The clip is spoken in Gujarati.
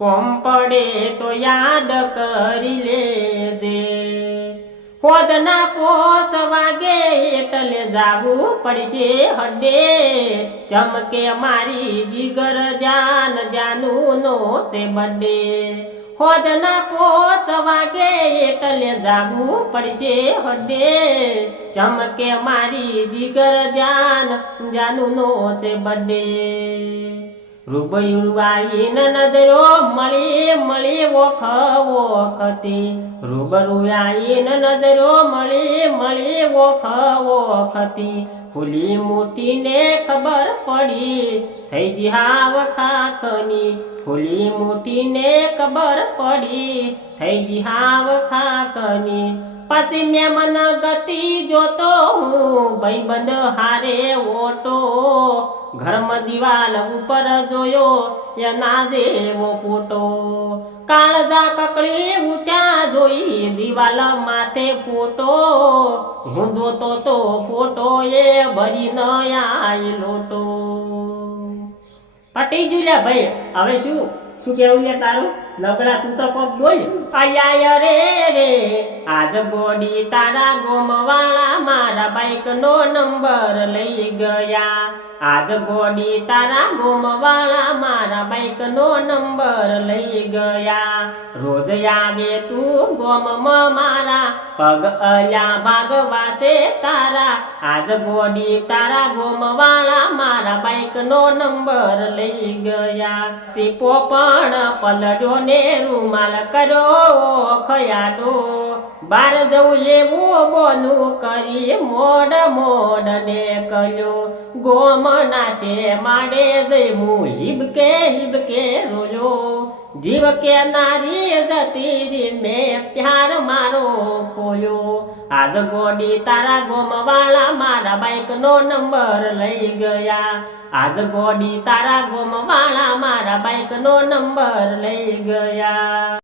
કોમ પડે તો યાદ કરી લેજે. પોદના પોસ વાગે એટલે જાવું પડશે હડે. ચમકે મારી જીગર જાન જાનું નો સે બડે હોજના પોસ વાગે એટલે જાવું પડશે હડે. ચમકે મારી જીગર જાન જાનું નો સે બડે રૂબયું આઈને નજરો મળી મળી ઓખ ઓખતી રૂબરૂ આઈને નજરો મળી મળી ઓખ ઓખતી ફૂલી મોટીને ખબર પડી, થઈ જીહાવ ખાખની ફૂલી મોટીને ખબર પડી, થઈ જીહાવ ખાખની પછી મેં મન ગતિ જોતો હું, ભાઈબંધ હારે ઓટો, ઘરમાં દિવાલ ઉપર જોયો, એના જેવો ફોટો. કાળજા કકડી ઉઠ્યા જોઈ, દિવાલ માથે ફોટો. હું જોતો તો ફોટો એ ભરી ન આઈ લોટો. પટી જુલ્યા ભાઈ, હવે શું? શું કેવું લે તારું? નબળા તું તો પગ બોલ. આયા રે રે આજ ગોડી તારા ગોમવાળા મારા બાઈક નો નંબર લઈ ગયા. આજ ગોડી તારા ગોમવાળા મારા બાઈક નો નંબર લઈ ગયા. રોજ આવે તું ગોમમાં મારા, પગ અલ્યા ભાગવાશે તારા. આજ ગોડી તારા ગોમવાળા મારા બાઈક નો નંબર લઈ ગયા. સીપો પણ પલડ્યો ને રૂમાલ કર્યો, ખયાડો. બાર જવું એવું બોલું, કરી મોડ મોડ ને કર્યો ગોમ છે માડે જઈ હું હિબકે હિબકે રોયો જીવ કે નારી જતી રી મેં પ્યાર મારો ખોયો આજ ગોડી તારા ગોમવાળા મારા બાઈક નો નંબર લઈ ગયા. આજ ગોડી તારા ગોમવાળા મારા બાઈક નો નંબર લઈ ગયા.